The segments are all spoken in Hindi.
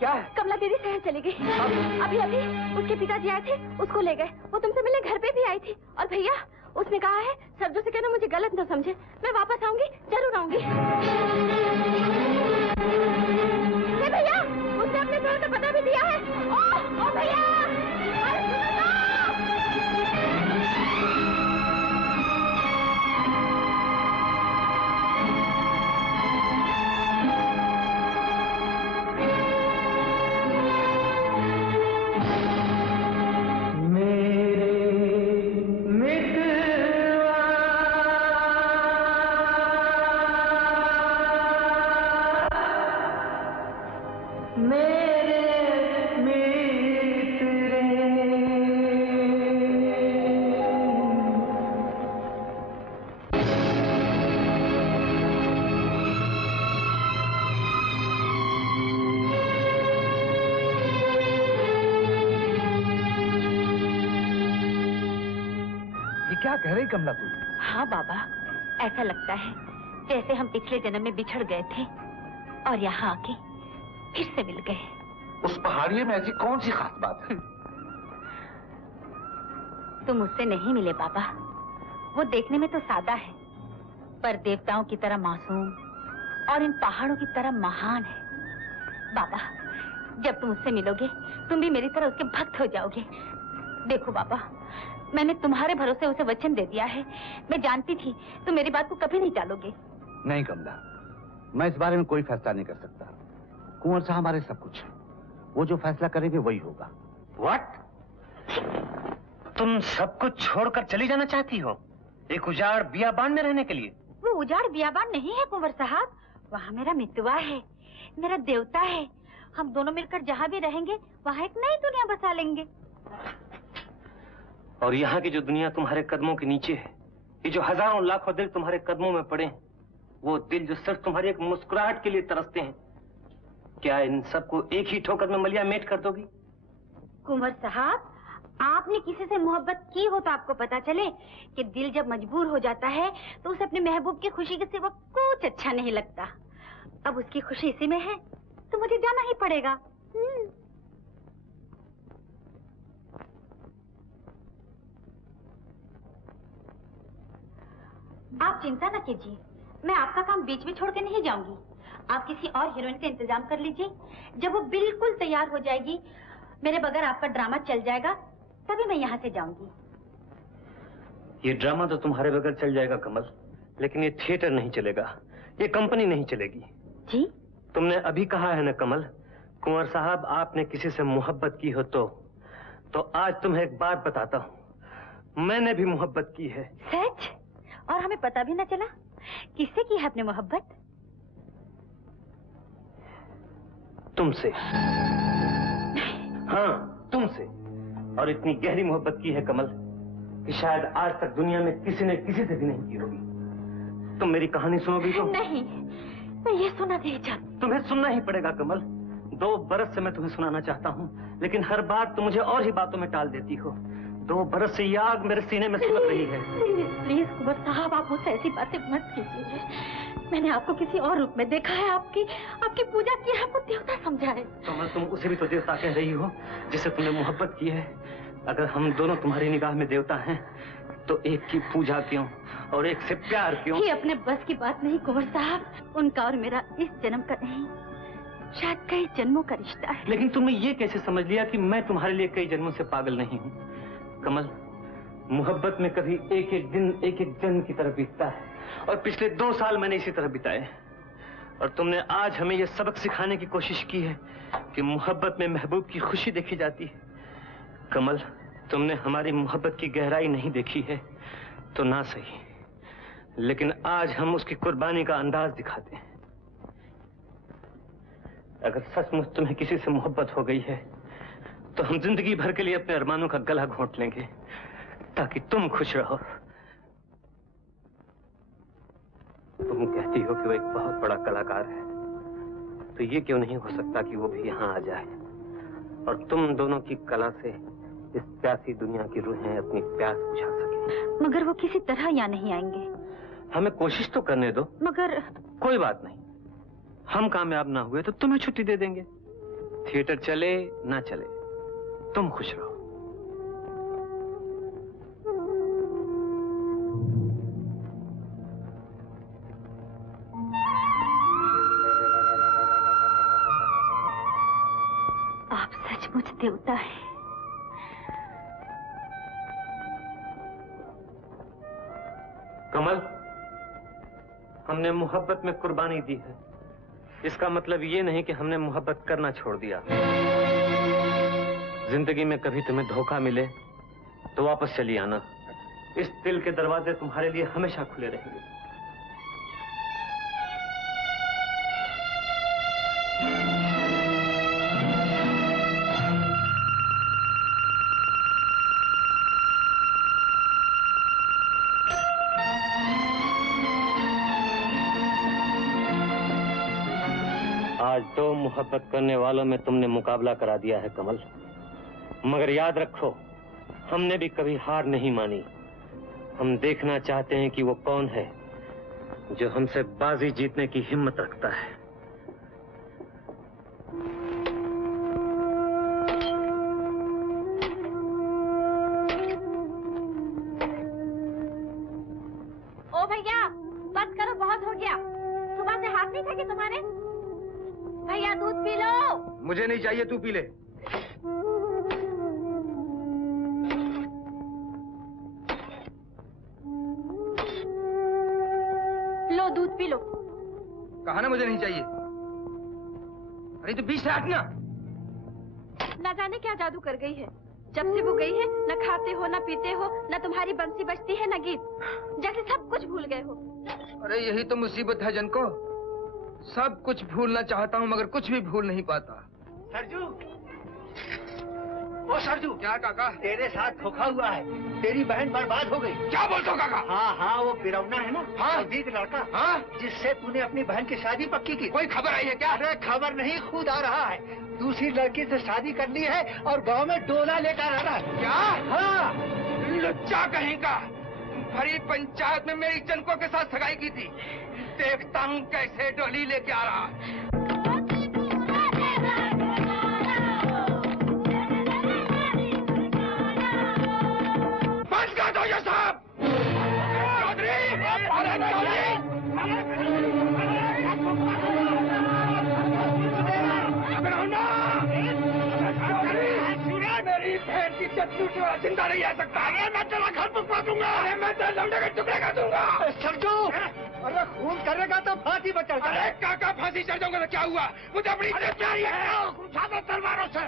क्या है? कमला दीदी शहर चली गई। अभी अभी उसके पिताजी आए थे, उसको ले गए। वो तुमसे मिलने घर पे भी आई थी। और भैया उसने कहा है सरजू से कहना मुझे गलत न समझे, मैं वापस आऊंगी, जरूर आऊंगी। भैया उसने अपने शहर का पता भी दिया है। ओ भैया कह रही कमला तू? हाँ बाबा, ऐसा लगता है जैसे हम पिछले जन्म में बिछड़ गए थे और यहाँ आके फिर से मिल गए। उस पहाड़िये में ऐसी कौन सी खास बात है? तुम उससे नहीं मिले बाबा। वो देखने में तो सादा है, पर देवताओं की तरह मासूम और इन पहाड़ों की तरह महान है। बाबा, जब तुम उससे मिलोगे तुम भी मेरी तरह उसके भक्त हो जाओगे। देखो बाबा, मैंने तुम्हारे भरोसे उसे वचन दे दिया है। मैं जानती थी तुम मेरी बात को कभी नहीं टालोगे। नहीं कमला, मैं इस बारे में कोई फैसला नहीं कर सकता। कुंवर साहब हमारे सब कुछ है, वो जो फैसला करेंगे वही होगा। व्हाट? तुम सब कुछ छोड़कर चली जाना चाहती हो एक उजाड़ बियाबान में रहने के लिए? वो उजाड़ बियाबान नहीं है कुंवर साहब, वहाँ मेरा मितवा है, मेरा देवता है। हम दोनों मिलकर जहाँ भी रहेंगे वहाँ एक नई दुनिया बसा लेंगे। और यहाँ की जो दुनिया तुम्हारे कदमों के नीचे है, ये जो हजारों लाखों दिल तुम्हारे कदमों में पड़े हैं, वो दिल जो सिर्फ तुम्हारी एक मुस्कुराहट के लिए तरसते हैं, क्या इन सबको एक ही ठोकर में मलिया मेट कर दोगी? कुंवर साहब, आपने किसी से मोहब्बत की हो तो आपको पता चले कि दिल जब मजबूर हो जाता है तो उसे अपने महबूब की खुशी के सिवा कुछ अच्छा नहीं लगता। अब उसकी खुशी इसी में है तो मुझे जाना ही पड़ेगा। आप चिंता न कीजिए, मैं आपका काम बीच में छोड़ के नहीं जाऊंगी। आप किसी और हीरोइन का इंतजाम कर लीजिए। जब वो बिल्कुल तैयार हो जाएगी, मेरे बगैर आपका ड्रामा चल जाएगा, तभी मैं यहाँ से जाऊंगी। ये ड्रामा तो तुम्हारे बगैर चल जाएगा कमल, लेकिन ये थिएटर नहीं चलेगा, ये कंपनी नहीं चलेगी। जी? तुमने अभी कहा है ना कमल, कुंवर साहब आपने किसी से मोहब्बत की हो तो आज तुम्हें एक बात बताता हूँ, मैंने भी मोहब्बत की है। सच? और हमें पता भी न चला? किससे की है आपने मोहब्बत? तुमसे। हाँ, तुमसे। और इतनी गहरी मोहब्बत की है कमल कि शायद आज तक दुनिया में किसी ने किसी से भी नहीं की होगी। तुम मेरी कहानी सुनोगी तो? नहीं, मैं ये सुना नहीं चाहती। तुम्हें सुनना ही पड़ेगा कमल। 2 बरस से मैं तुम्हें सुनाना चाहता हूँ, लेकिन हर बात तुम मुझे और ही बातों में टाल देती हो। 2 बरस से ये आग मेरे सीने में सुलग रही है। प्लीज कुंवर साहब, आप मुझसे ऐसी बातें मत कीजिए। मैंने आपको किसी और रूप में देखा है, आपकी पूजा की है, आपको देवता समझा है। कमल, तुम उसे भी तो देवता कह रही हो जिसे तुमने मोहब्बत की है। अगर हम दोनों तुम्हारी निगाह में देवता हैं, तो एक की पूजा क्यों और एक से प्यार क्यों? ये अपने बस की बात नहीं कुंवर साहब। उनका और मेरा इस जन्म का नहीं, शायद कई जन्मों का रिश्ता है। लेकिन तुमने ये कैसे समझ लिया कि मैं तुम्हारे लिए कई जन्मों से पागल नहीं हूँ? कमल, मोहब्बत में कभी एक एक दिन एक एक जन्म की तरह बीतता है, और पिछले 2 साल मैंने इसी तरह बिताए। और तुमने आज हमें यह सबक सिखाने की कोशिश की है कि मोहब्बत में महबूब की खुशी देखी जाती है। कमल, तुमने हमारी मोहब्बत की गहराई नहीं देखी है तो ना सही, लेकिन आज हम उसकी कुर्बानी का अंदाज दिखाते हैं। अगर सचमुच तुम्हें किसी से मोहब्बत हो गई है तो हम जिंदगी भर के लिए अपने अरमानों का गला घोंट लेंगे ताकि तुम खुश रहो। तुम कहती हो कि वो एक बहुत बड़ा कलाकार है, तो ये क्यों नहीं हो सकता कि वो भी यहाँ आ जाए और तुम दोनों की कला से इस प्यासी दुनिया की रूहें अपनी प्यास बुझा सके? मगर वो किसी तरह यहाँ नहीं आएंगे। हमें कोशिश तो करने दो। मगर कोई बात नहीं, हम कामयाब ना हुए तो तुम्हें छुट्टी दे देंगे। थिएटर चले ना चले, तुम खुश रहो। आप सचमुच देवता है। कमल, हमने मोहब्बत में कुर्बानी दी है, इसका मतलब ये नहीं कि हमने मोहब्बत करना छोड़ दिया। जिंदगी में कभी तुम्हें धोखा मिले तो वापस चली आना। इस दिल के दरवाजे तुम्हारे लिए हमेशा खुले रहेंगे। आज दो मोहब्बत करने वालों में तुमने मुकाबला करा दिया है कमल, मगर याद रखो, हमने भी कभी हार नहीं मानी। हम देखना चाहते हैं कि वो कौन है जो हमसे बाजी जीतने की हिम्मत रखता है। ओ भैया, बस करो, बहुत हो गया। सुबह से हाथ नहीं थे कि तुम्हारे? भैया दूध पी लो। मुझे नहीं चाहिए, तू पी ले। लो दूध पी लो। कहा ना मुझे नहीं चाहिए। अरे तो बीच से हटना। न जाने क्या जादू कर गई है। जब से वो गई है, न खाते हो, न पीते हो, न तुम्हारी बंसी बजती है, न गीत। जैसे सब कुछ भूल गए हो। अरे यही तो मुसीबत है जनको। सब कुछ भूलना चाहता हूँ मगर कुछ भी भूल नहीं पाता। सरजू, ओ सरजू, क्या काका? तेरे साथ धोखा हुआ है। तेरी बहन बर्बाद हो गई। क्या बोलते हो काका? हाँ हाँ, वो बिरौना है ना, हाँ, अजीत लड़का, हाँ, जिससे तूने अपनी बहन की शादी पक्की की। कोई खबर आई है क्या? अरे खबर नहीं, खुद आ रहा है। दूसरी लड़की से शादी कर ली है और गांव में डोला लेकर आ रहा है। क्या? हाँ, लुच्चा कहेगा। भरी पंचायत में मेरी जनको के साथ सगाई की थी। देखता हूँ कैसे डोली लेके आ रहा है। बंद कर दो ये सब। चौधरी, अरे मेरी बहन की चटनी जिंदा नहीं आ सकता। अरे मैं तेरा घर पुकवा दूंगा। अरे मैं तेरे लौंडे के टुकड़े कर दूंगा। सरजू, अरे खून करेगा तो फांसी पर चढ़ जाएगा। अरे काका, फांसी चढ़ जाऊंगा तो क्या हुआ? मुझे अपनी इज्जत प्यारी है। तलवारों से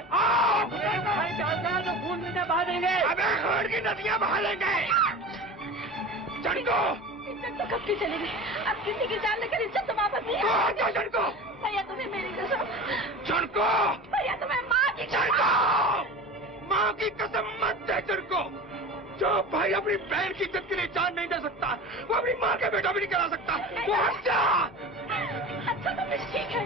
तो खून में बहा देंगे। अबे खून की नदियां बहा लेंगे। जनको, इज्जत तो कब की चली गई। अब किसी की जान लेकर इज्जत तो वापस नहीं आएगी। जनको, भैया तुम्हें मेरी कसम। जनको, भैया तुम्हें माँ की जनको, माँ की कसम मत दे जनको। जो भाई अपनी बहन की इज्जत के लिए जान नहीं दे सकता, वो अपनी माँ के बेटा भी नहीं करा सकता। वो हट जा। अच्छा तो फिर ठीक है,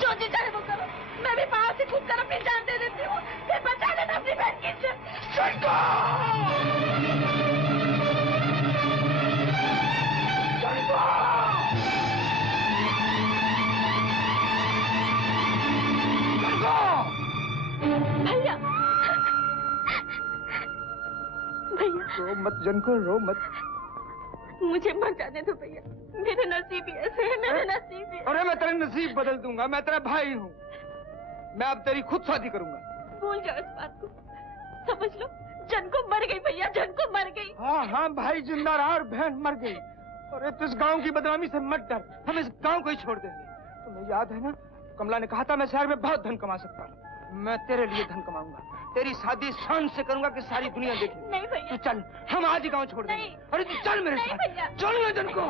जो जी चाहे वो करो। मैं भी पहाड़ से कूद कर अपनी जान दे देती हूँ। फिर बचा लेना अपनी बहन की इज्जत। जनको, जनको, भैया, भैया रो मत जनको, रो मत। मुझे मर जाने दो भैया। मेरे नसीब ही ऐसे है, मेरे नसीब ही। अरे मैं तेरे नसीब बदल दूंगा। मैं तेरा भाई हूँ। मैं अब तेरी खुद शादी करूंगा। भूल जाओ इस बात को। समझ लो, जनको मर गई भैया, जनको मर गई। हाँ हाँ, भाई जिंदा रहा और बहन मर गई। अरे तो इस गांव की बदनामी से मत डर। हम इस गांव को ही छोड़ देंगे। तुम्हें याद है ना, कमला ने कहा था मैं शहर में बहुत धन कमा सकता हूँ। मैं तेरे लिए धन कमाऊंगा। तेरी शादी शान से करूंगा कि सारी दुनिया देखे। नहीं भैया। तो चल, हम आज ही गांव छोड़ देंगे। अरे तू चल मेरे साथ। चल ना जनको।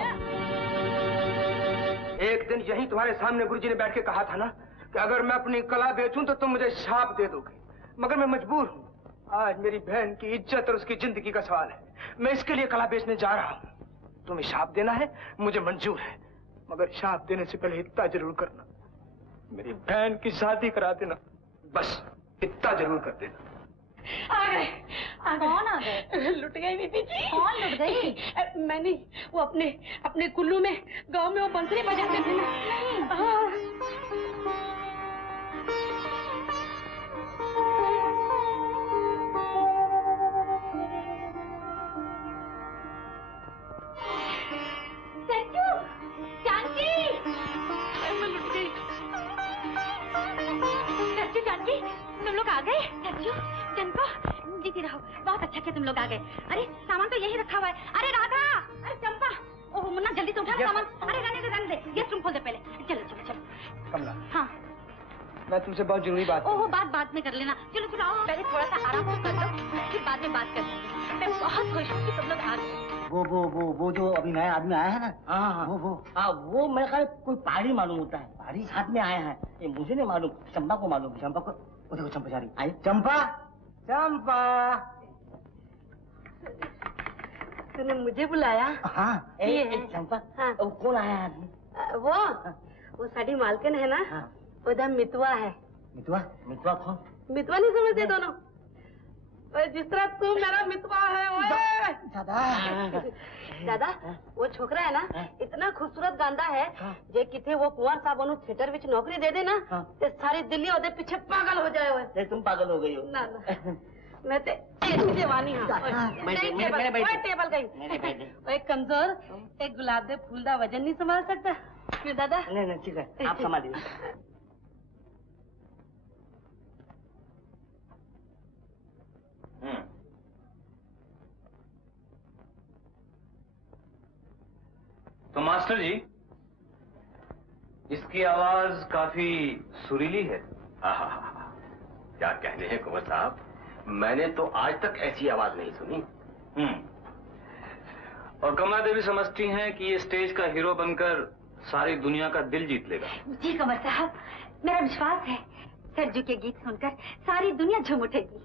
एक दिन यही तुम्हारे सामने गुरुजी ने बैठ के कहा था ना कि अगर मैं अपनी कला बेचूं तो तुम मुझे शाप दे दोगे, मगर मैं मजबूर हूँ। आज मेरी बहन की इज्जत और उसकी जिंदगी का सवाल है। मैं इसके लिए कला बेचने जा रहा हूँ। तुम्हें शाप देना है, मुझे मंजूर है, मगर शाप देने से पहले इतना जरूर करना, मेरी बहन की शादी करा देना। बस इतना जरूर कर देना। आ गए। कौन आ गए? लुट गई बीबी जी। कौन लुट गई? मैंने, वो अपने कुल्लू में, गांव में वो बंसरी बजाते थे ना। लोग आ गए। अरे सामान तो यही रखा हुआ है। अरे राधा, अरे चंपा, ओह मुन्ना जल्दी से उठा सामान। अरे रहने दे, गेस्ट रूम खोल दे पहले। चलो चलो चलो। कमला, हाँ मैं तुमसे बहुत जरूरी बात। ओह बात बाद में कर लेना। चलो चलो आओ, पहले थोड़ा सा आराम कर लो, फिर बाद में बात कर लेंगे। मैं बहुत खुश हूँ कि तुम लोग आ गए। वो जो अभी नया आदमी आया है ना, वो मेरे ख्याल कोई पहाड़ी मालूम होता है। पहाड़ी साथ में आया है, ये मुझे नहीं मालूम, चंपा को मालूम। चंपा को, वो देखो चंपा जा रही। आई चंपा, चंपा। तूने मुझे बुलाया? हाँ चंपा। हाँ। कौन आया आदमी? वो साडी मालकिन है ना। हाँ। वो मितवा है। मितवा? मितवा कौन? मितवा नहीं समझते दोनों? जिस तरह तू मेरा मितवा है। ओए दादा, वो छोकरा है ना, इतना खूबसूरत गांदा है। जे किथे वो कुंवर साहब थिएटर विच नौकरी दे देना, ते सारी दिल्ली ओदे पीछे पागल हो जाए। ओए तुम पागल हो गई हो? ना मैं ते ऐसी दीवानी हूं। टेबल गई। ओए कमजोर, एक गुलाब दे फूल दा वजन नहीं संभाल सकता क्यों दादा? नहीं ठीक है, आप संभालिए। तो मास्टर जी, इसकी आवाज काफी सुरीली है। क्या कहने हैं कुंवर साहब, मैंने तो आज तक ऐसी आवाज नहीं सुनी। और कमला देवी समझती हैं कि ये स्टेज का हीरो बनकर सारी दुनिया का दिल जीत लेगा। जी कंवर साहब, मेरा विश्वास है सरजू के गीत सुनकर सारी दुनिया झूम उठेगी।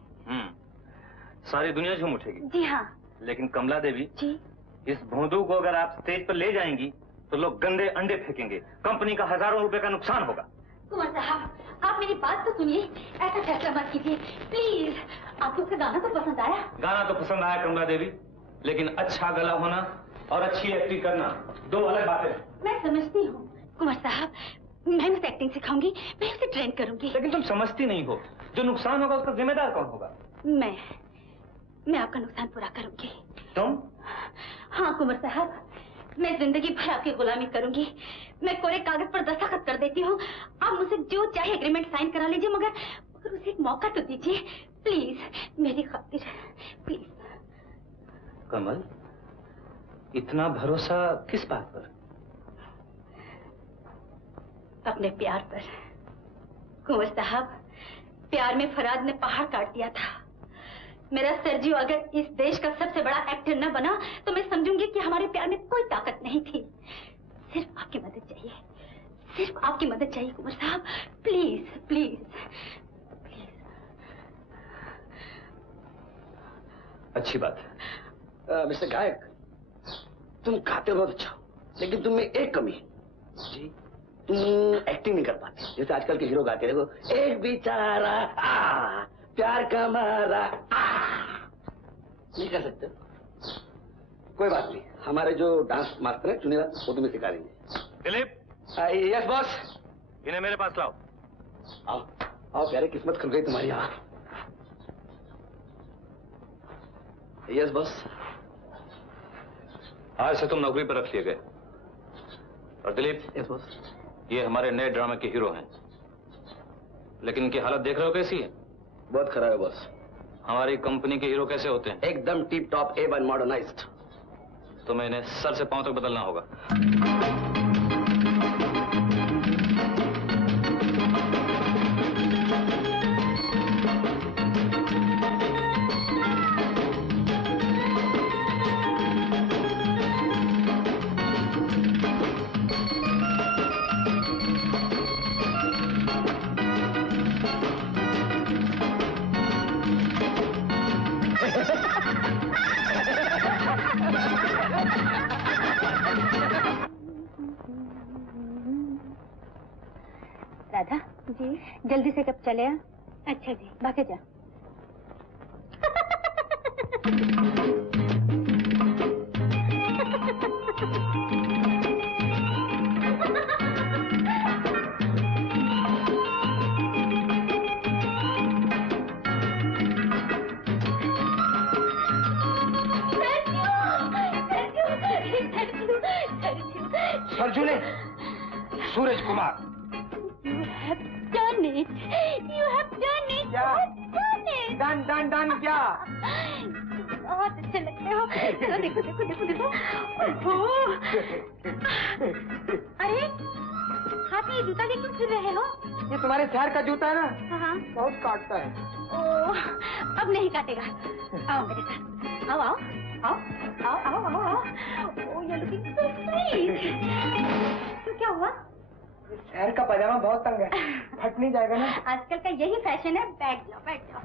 सारी दुनिया झूम उठेगी? जी हाँ। लेकिन कमला देवी जी, इस भोंदू को अगर आप स्टेज पर ले जाएंगी तो लोग गंदे अंडे फेंकेंगे, कंपनी का हजारों रुपए का नुकसान होगा। कुंवर साहब, आप मेरी बात तो सुनिए, ऐसा फैसला मत कीजिए प्लीज। आपको उसका गाना तो पसंद आया? गाना तो पसंद आया कमला देवी, लेकिन अच्छा गला होना और अच्छी एक्टिंग करना दो अलग बातें। मैं समझती हूँ कुंवर साहब, मैं उसे एक्टिंग सिखाऊंगी, मैं उसे ट्रेन करूंगी। लेकिन तुम समझती नहीं हो, जो नुकसान होगा उसका जिम्मेदार कौन होगा? मैं आपका नुकसान पूरा करूंगी। तुम? हाँ कुंवर साहब, मैं जिंदगी भर आपकी गुलामी करूंगी। मैं कोरे कागज पर दस्तखत कर देती हूँ, आप मुझसे जो चाहे एग्रीमेंट साइन करा लीजिए, मगर उसे एक मौका तो दीजिए प्लीज, मेरी खातिर प्लीज। कमल, इतना भरोसा किस बात पर? अपने प्यार पर। कुंवर साहब, प्यार में फराद ने पहाड़ काट दिया था। मेरा सरजू अगर इस देश का सबसे बड़ा एक्टर न बना तो मैं समझूंगी कि हमारे प्यार में कोई ताकत नहीं थी। सिर्फ आपकी मदद चाहिए, सिर्फ आपकी मदद चाहिए कुंवर साहब, प्लीज प्लीज प्लीज। अच्छी बात है। मिस्टर गायक, तुम गाते बहुत अच्छा हो, लेकिन तुम में एक कमी है। जी? तुम एक्टिंग नहीं कर पाते जैसे आजकल के हीरो गाते। देखो, एक बेचारा प्यार का मारा नहीं कर सकते। कोई बात नहीं, हमारे जो डांस मास्टर है चुनीला, वो तुम्हें सिखा देंगे। दिलीप। Yes boss. इन्हें मेरे पास लाओ। आओ आओ प्यारे, किस्मत खुल गई तुम्हारी। यहाँ। Yes boss. आज से तुम नौकरी पर रख लिए गए। और दिलीप। Yes boss. ये हमारे नए ड्रामा के हीरो हैं, लेकिन इनकी हालत देख रहे हो कैसी है? बहुत खराब है बॉस। हमारी कंपनी के हीरो कैसे होते हैं? एकदम टिप टॉप A1 मॉडर्नाइज्ड। तुम्हें इन्हें सर से पांव तक बदलना होगा। राधा जी, जल्दी से कब चले आ? अच्छा जी, भागे जा। सरजू ने Suraj Kumar. Done it. You have done it. क्या? You have done it. Done done done क्या? बहुत अच्छे लगते हो। देखो देखो देखो देखो। अरे हाथ में ये जूता लेके क्यों फिर रहे हो? ये तुम्हारे शहर का जूता है ना? हाँ। बहुत काटता है। ओह, अब नहीं काटेगा। आओ मेरे साथ। आओ आओ आओ आओ आओ आओ आओ। ओह, you're looking so sweet। तो क्या हुआ? शहर का पजामा बहुत तंग है, फट नहीं जाएगा ना? आजकल का यही फैशन है। बैठ जाओ बैठ जाओ।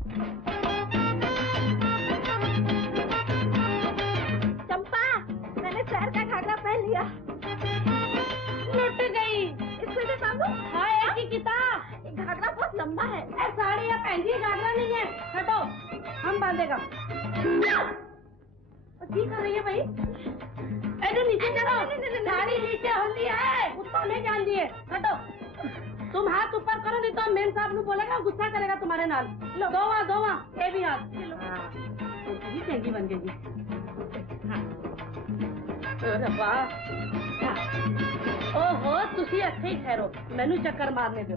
चंपा, मैंने शहर का घाघरा पहन लिया। लुट गई। इसको इधर बांधो। हाँ एक ही किता। घाघरा बहुत लंबा है। साड़ी या पहनती घाघरा नहीं है। हटो, हम बांधेगा। ठीक कर रही है भाई। ऐसे नीचे चलो। साड़ी नीचे हल्दी है, उसको नहीं जान दिए। हटो, तुम हाथ ऊपर करो नहीं तो मेम साहब ने बोलेगा, गुस्सा करेगा तुम्हारे नाल। लो दो ये भी हाथ। चंगी बन गई। ओहो, तुसी अच्छे ही ठहरो, मैनू चक्कर मारने दो।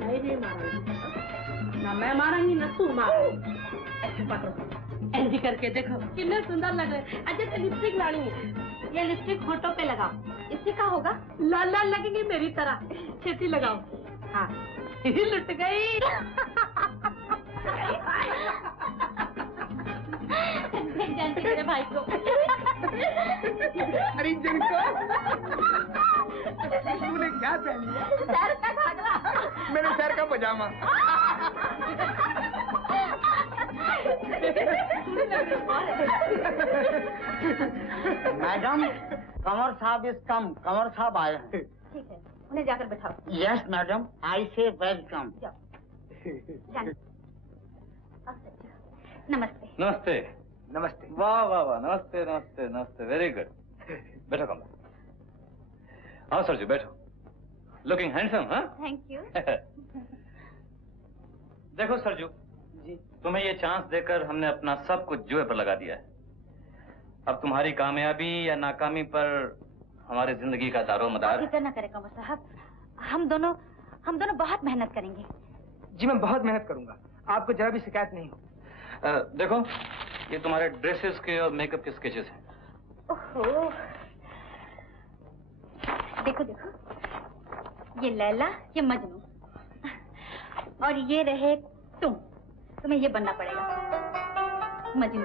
नहीं मारूंगी, ना मैं मारूंगी ना तू मारोगी। अच्छा पकड़ो, ऐसे करके देखो कितने सुंदर लग रहे। अच्छा तो लिपस्टिक लानी है। ये लिपस्टिक होठों पे लगाओ। इससे क्या होगा? लाल लाल लगेगी मेरी तरह। छेती लगाओ। हाँ लुट गई। जानती मेरे भाई को। अरे जिनको तूने क्या पहन लिया? सर का घाघरा। मेरे सर का पजामा। मैडम, कंवर साहब इस कम। कंवर साहब आए हैं। ठीक है, उन्हें जाकर बैठाओ। यस मैडम, आई से वेलकम। नमस्ते। नमस्ते। नमस्ते। वाह वाह वाह, नमस्ते नमस्ते नमस्ते, वेरी गुड। बैठो कमला। हाँ सर जी बैठो। Looking handsome. हाँ थैंक यू। देखो सरजू जी, तुम्हें ये चांस देकर हमने अपना सब कुछ जुए पर लगा दिया है। अब तुम्हारी कामयाबी या नाकामी पर हमारी जिंदगी का दारोमदार। फिक्र न करें कंवर साहब, हम दोनों बहुत मेहनत करेंगे। जी मैं बहुत मेहनत करूंगा, आपको जरा भी शिकायत नहीं हो। देखो ये तुम्हारे ड्रेसेस के और मेकअप के स्केचेस हैं। ओहो, देखो देखो, ये लैला, ये मजनू, और ये रहे तुम्हें ये बनना पड़ेगा मजनू।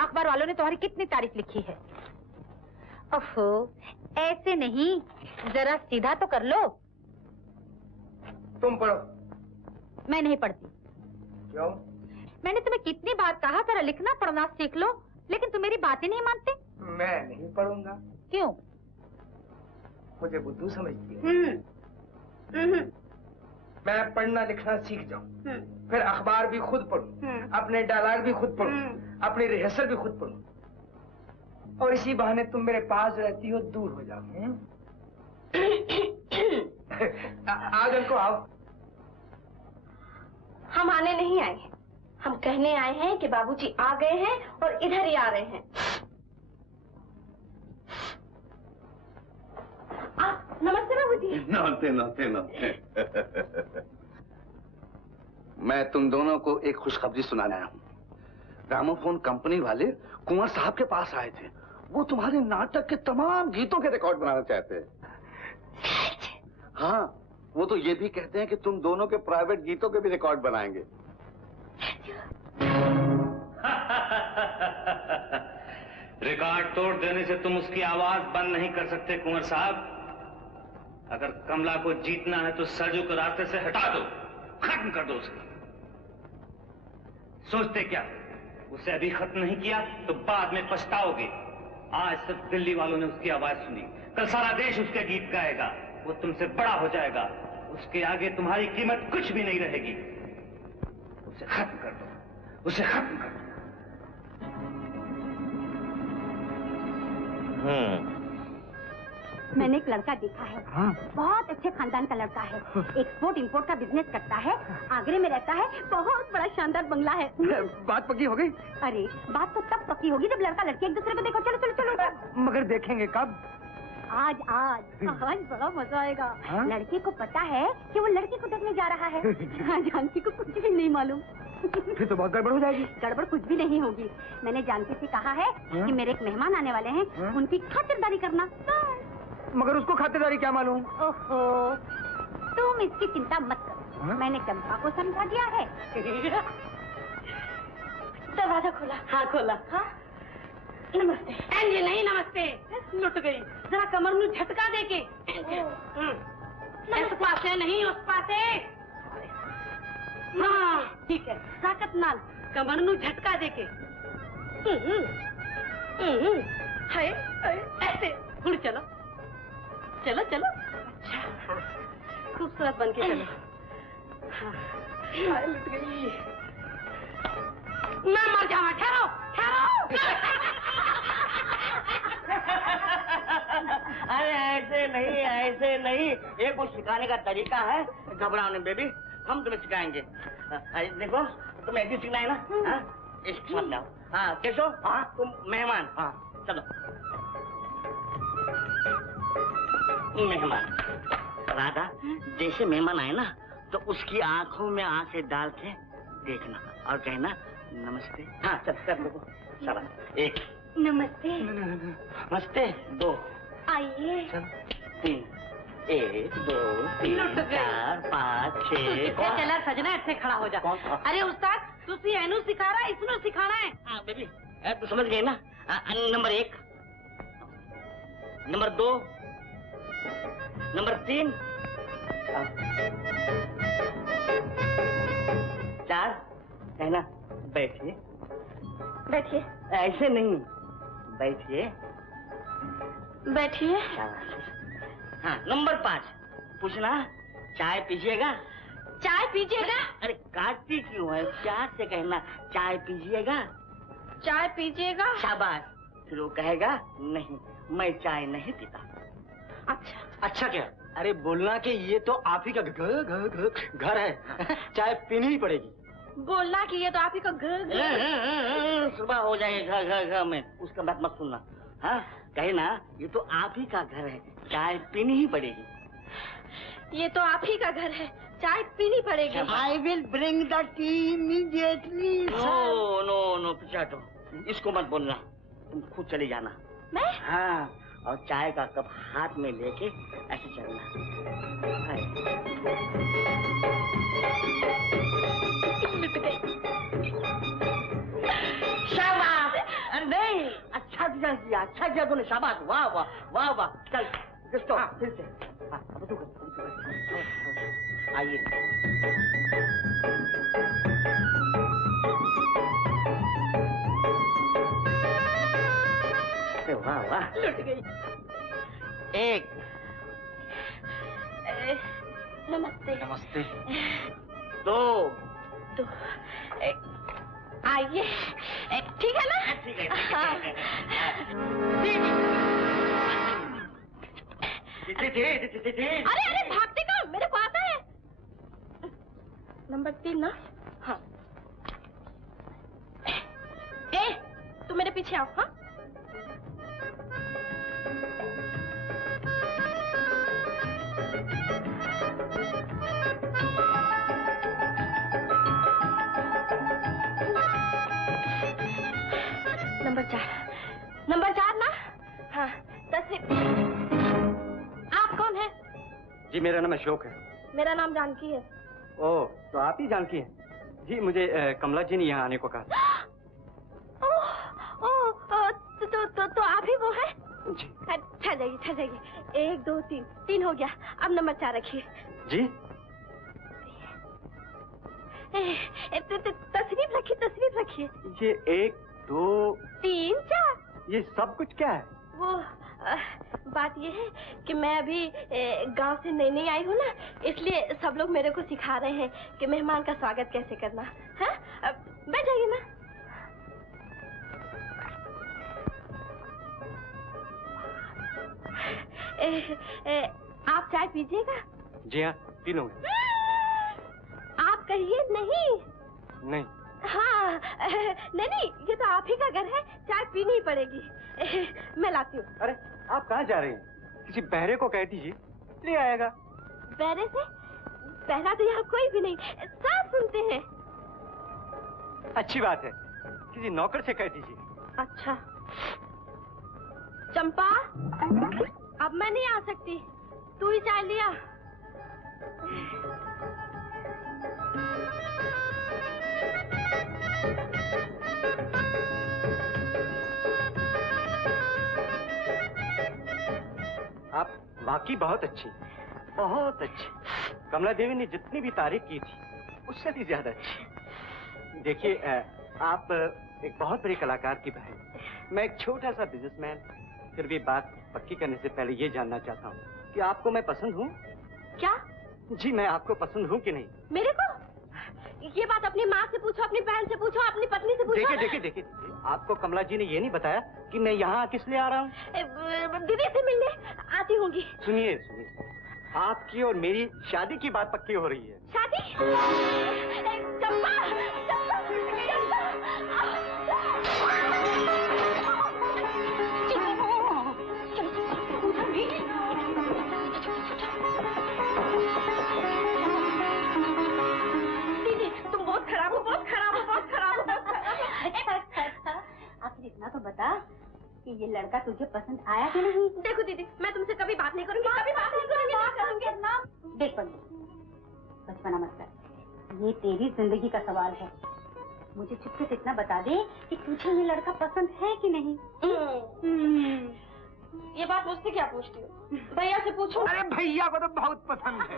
अखबार वालों ने तुम्हारी कितनी तारीफ लिखी है। ओहो, ऐसे नहीं, जरा सीधा तो कर लो। तुम पढ़ो। मैं नहीं पढ़ती। क्यों? मैंने तुम्हें कितनी बार कहा जरा लिखना पढ़ना सीख लो, लेकिन तुम मेरी बात ही नहीं मानते। मैं नहीं पढ़ूंगा। क्यों? मुझे बुद्धू समझती है। मैं पढ़ना लिखना सीख जाऊं, फिर अखबार भी खुद पढ़ूं, अपने डायलॉग भी खुद पढ़ूं, अपनी रिहर्सल भी खुद पढ़ूं, और इसी बहाने तुम मेरे पास रहती हो, दूर हो जाओ। आओ को आओ। हम आने नहीं आए, हम कहने आए हैं कि बाबूजी आ गए हैं और इधर ही आ रहे हैं। नमस्ते बाबूजी। नमस्ते नमस्ते नमस्ते। मैं तुम दोनों को एक खुशखबरी सुनाने आया हूँ। ग्रामोफोन कंपनी वाले कुंवर साहब के पास आए थे। वो तुम्हारे नाटक के तमाम गीतों के रिकॉर्ड बनाना चाहते हैं। हाँ, वो तो ये भी कहते हैं कि तुम दोनों के प्राइवेट गीतों के भी रिकॉर्ड बनाएंगे। रिकॉर्ड तोड़ देने से तुम उसकी आवाज बंद नहीं कर सकते कुंवर साहब। अगर कमला को जीतना है तो सरजू को रास्ते से हटा दो, खत्म कर दो उसे। सोचते क्या? उसे अभी खत्म नहीं किया तो बाद में पछताओगे। आज सिर्फ दिल्ली वालों ने उसकी आवाज सुनी, कल सारा देश उसके गीत गाएगा। वो तुमसे बड़ा हो जाएगा, उसके आगे तुम्हारी कीमत कुछ भी नहीं रहेगी। उसे खत्म कर दो, उसे खत्म कर दो। मैंने एक लड़का देखा है। हाँ? बहुत अच्छे खानदान का लड़का है। एक्सपोर्ट इंपोर्ट का बिजनेस करता है, आगरे में रहता है, बहुत बड़ा शानदार बंगला है। बात पक्की हो गई? अरे बात तो तब पक्की होगी जब लड़का लड़की एक दूसरे को देखो। चलो चलो चलो। मगर देखेंगे कब? आज आज आज बड़ा मजा आएगा। हाँ? लड़के को पता है कि वो लड़की को देखने जा रहा है। जानकी को कुछ भी नहीं मालूम। फिर तो बहुत गड़बड़ हो जाएगी। गड़बड़ कुछ भी नहीं होगी। मैंने जानकी से कहा है कि मेरे एक मेहमान आने वाले हैं, उनकी खातिरदारी करना। मगर उसको खातिरदारी क्या मालूम? ओहो, तुम इसकी चिंता मत करो। मैंने चंपा को समझा दिया है। दरवाजा खोला? हाँ खोला। हाँ नमस्ते। जी नहीं नमस्ते, लुट गई। जरा कमर में झटका दे के। इस पासे नहीं उस पासे। हाँ ठीक है, ताकत नाल कमर में झटका दे के। हाय ऐसे उड़ चलो चलो चलो। अच्छा खूबसूरत बन के चलो। हाँ लुट गई। मैं मर जाऊंगा। ठहरो ठहरो। अरे ऐसे नहीं, ये कुछ सिखाने का तरीका है। घबराओ नहीं बेबी, हम तुम्हें सिखाएंगे। अरे देखो, तुम्हें ऐसी सीखना है ना? हाँ इसके साथ जाओ। हाँ कैसो? हाँ तुम मेहमान। हाँ चलो। मेहमान राधा, जैसे मेहमान आए ना तो उसकी आंखों में आंखें डाल के देखना और कहना नमस्ते। हाँ चल कर देखो। शाबाश। एक नमस्ते। नमस्ते। दो आइए। 3 1 2 3 4 5 6। चला सजना ऐसे खड़ा हो जा। अरे उस्ताद तुसी एनू सिखा रहा है, इसनु सिखाना है। हाँ बेबी तू समझ गई ना? नंबर 1, नंबर 2, नंबर 3, 4 कहना बैठिए। बैठिए। ऐसे नहीं, बैठिए बैठिए। हाँ नंबर 5 पूछना चाय पीजिएगा? चाय पीजिएगा? अरे काटती क्यों है? प्यार से कहना चाय पीजिएगा? चाय पीजिएगा? शाबाश। फिर वो कहेगा नहीं मैं चाय नहीं पीता। अच्छा क्या? अरे बोलना कि ये तो आप ही का घर है, चाय पीनी ही पड़ेगी। बोलना कि ये तो आप ही का घर। सुबह हो जाएगा घर में, उसका बात मत सुनना। हाँ कहे ना ये तो आप ही का घर है, चाय पीनी ही पड़ेगी। ये तो आप ही का घर है, चाय पीनी पड़ेगी। I will bring the tea immediately. No पीछे हटो, इसको मत बोलना, तुम खुद चली जाना। मैं? हाँ और चाय का कप हाथ में लेके ऐसे चलना। शाबाश। नहीं अच्छा किया तूने, शाबाश। वाह वाह वाह वाह। चल फिर से। हाँ अब तू कर। आइए। वाह वाह लुट गई। 1 नमस्ते। नमस्ते। 2 आइए। ठीक है ना? ठीक है। अरे भागते कहाँ? मेरे को आता है। नंबर 3 ना? हाँ। तू मेरे पीछे आओ। हाँ नंबर 4 ना? हाँ तस्वीर। आप कौन है? जी मेरा नाम अशोक है। मेरा नाम जानकी है। ओह तो आप ही जानकी हैं? जी मुझे कमला जी ने यहाँ आने को कहा। तो आप ही वो हैं? जी। ठहर जाइए। 1 2 3 हो गया। अब नंबर 4 रखिए। जी तस्वीर देखिए। ये 1 2 3 4 ये सब कुछ क्या है? वो बात ये है कि मैं अभी गांव से नई नई आई हूँ ना, इसलिए सब लोग मेरे को सिखा रहे हैं कि मेहमान का स्वागत कैसे करना है। बैठ जाइए ना। आप चाय पीजिएगा? जी हाँ, पी लूंगा। आप कहिए नहीं। नहीं। हाँ, नहीं, ये तो आप ही का घर है, चाय पीनी ही पड़ेगी। मैं लाती हूँ। अरे आप कहाँ जा रहे हैं? किसी बहरे को कह दीजिए, ले आएगा। बहरे से? बहरा तो यहाँ कोई भी नहीं, सब सुनते हैं। अच्छी बात है, किसी नौकर से कह दीजिए। अच्छा। चंपा, अब मैं नहीं आ सकती, तू ही चाय लिया। आप वाकई बहुत अच्छी, बहुत अच्छी। कमला देवी ने जितनी भी तारीफ की थी, उससे भी ज्यादा अच्छी। देखिए, आप एक बहुत बड़े कलाकार की बहन, मैं एक छोटा सा बिजनेसमैन, फिर भी बात पक्की करने से पहले ये जानना चाहता हूँ कि आपको मैं पसंद हूँ? क्या? जी, मैं आपको पसंद हूँ कि नहीं? मेरे को? ये बात अपनी माँ से पूछो, अपनी बहन से पूछो, अपनी पत्नी से पूछो। देखिए, आपको कमला जी ने ये नहीं बताया कि मैं यहाँ किस लिए आ रहा हूँ? दीदी से मिलने आती होंगी। सुनिए, आपकी और मेरी शादी की बात पक्की हो रही है। शादी? चंपा, चंपा, दीदी, तुम बहुत खराब हो, बहुत खराब हो, बहुत खराब हो, बहुत खराब हो। आखिर इतना तो बता कि ये लड़का तुझे पसंद आया कि नहीं? देखो दीदी, मैं तुमसे कभी बात नहीं करूंगी, कभी बात नहीं करूंगी। देख बंधु, बचपना मत कर, ये तेरी जिंदगी का सवाल है। मुझे चुपके से इतना बता दे कि तुझे ये लड़का पसंद है कि नहीं? ये बात मुझसे क्या पूछती हो? भैया से पूछो। अरे भैया को तो बहुत पसंद है।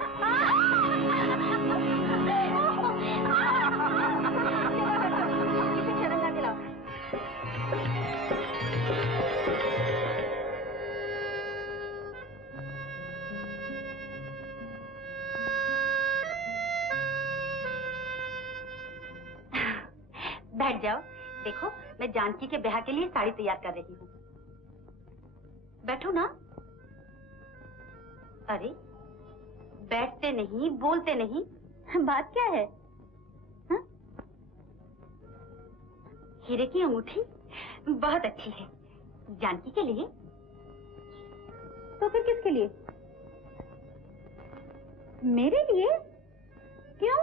बैठ जाओ। देखो, मैं जानकी के ब्याह के लिए साड़ी तैयार कर रही हूँ। बैठो ना। अरे, बैठते नहीं, बोलते नहीं, बात क्या है? हा? हीरे की अंगूठी बहुत अच्छी है। जानकी के लिए? तो फिर किसके लिए? मेरे लिए? क्यों?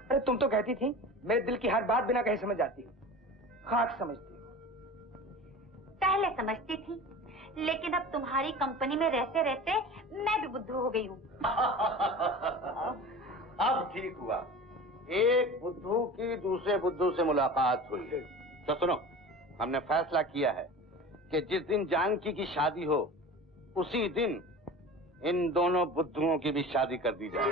अरे तुम तो कहती थी मेरे दिल की हर बात बिना कहे समझ जाती हो, खाक समझती हो। पहले समझती थी, लेकिन अब तुम्हारी कंपनी में रहते रहते मैं भी बुद्धू हो गई हूँ। अब ठीक हुआ, एक बुद्धू की दूसरे बुद्धू से मुलाकात हुई। तो सुनो, हमने फैसला किया है कि जिस दिन जानकी की शादी हो, उसी दिन इन दोनों बुद्धुओं की भी शादी कर दी जाए।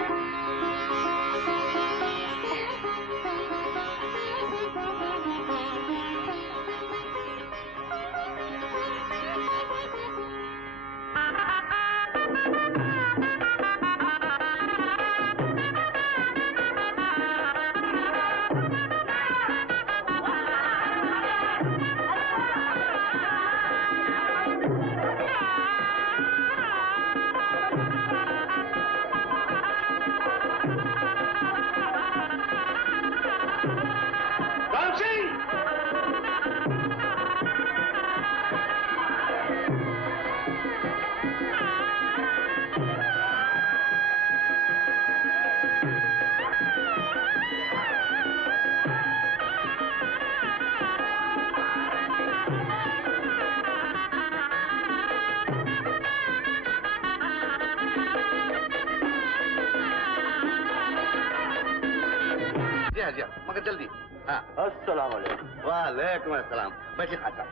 मगर जल्दी। हाँ, अस्सलाम वालेकुम। वालेकुम अस्सलाम। बैठिए खाता,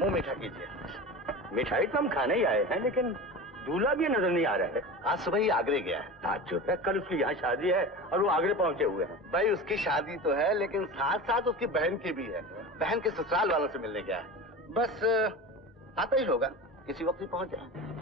मुंह मीठा कीजिए। मिठाई तो हम खाने ही आए हैं, लेकिन दूल्हा भी नजर नहीं आ रहा है। आज सुबह ही आगरे गया है। आज चुप है, कल उसकी यहाँ शादी है और वो आगरे पहुंचे हुए हैं। भाई उसकी शादी तो है, लेकिन साथ साथ उसकी बहन की भी है। बहन के ससुराल वालों से मिलने गया है। बस आता ही होगा, किसी वक्त ही पहुंच जाए।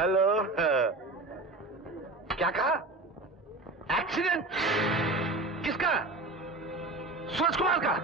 हेलो। क्या कहा? एक्सीडेंट? किसका? सूरज कुमार का?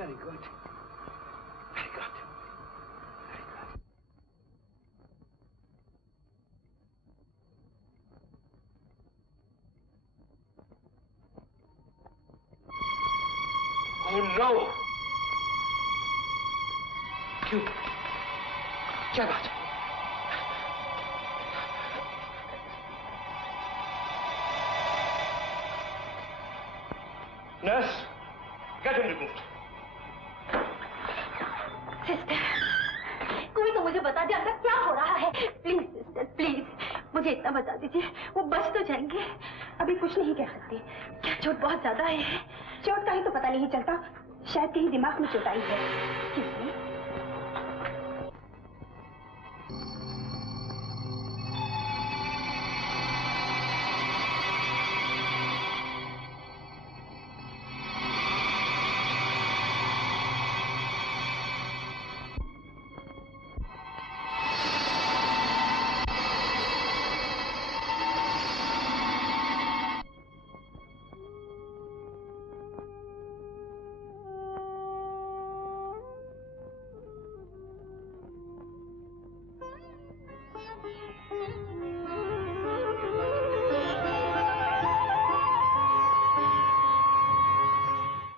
Very good. Very good. Very good. Oh no! क्यों? क्या बात है? Nurse, get him removed. Sister, कोई तो मुझे बता दे अंदर क्या हो रहा है। प्लीज सिस्टर, प्लीज मुझे इतना बता दीजिए, वो बच तो जाएंगे। अभी कुछ नहीं कह सकती। क्या चोट बहुत ज्यादा है? चोट का ही तो पता नहीं चलता, शायद कहीं दिमाग में चोट आई है। किसने?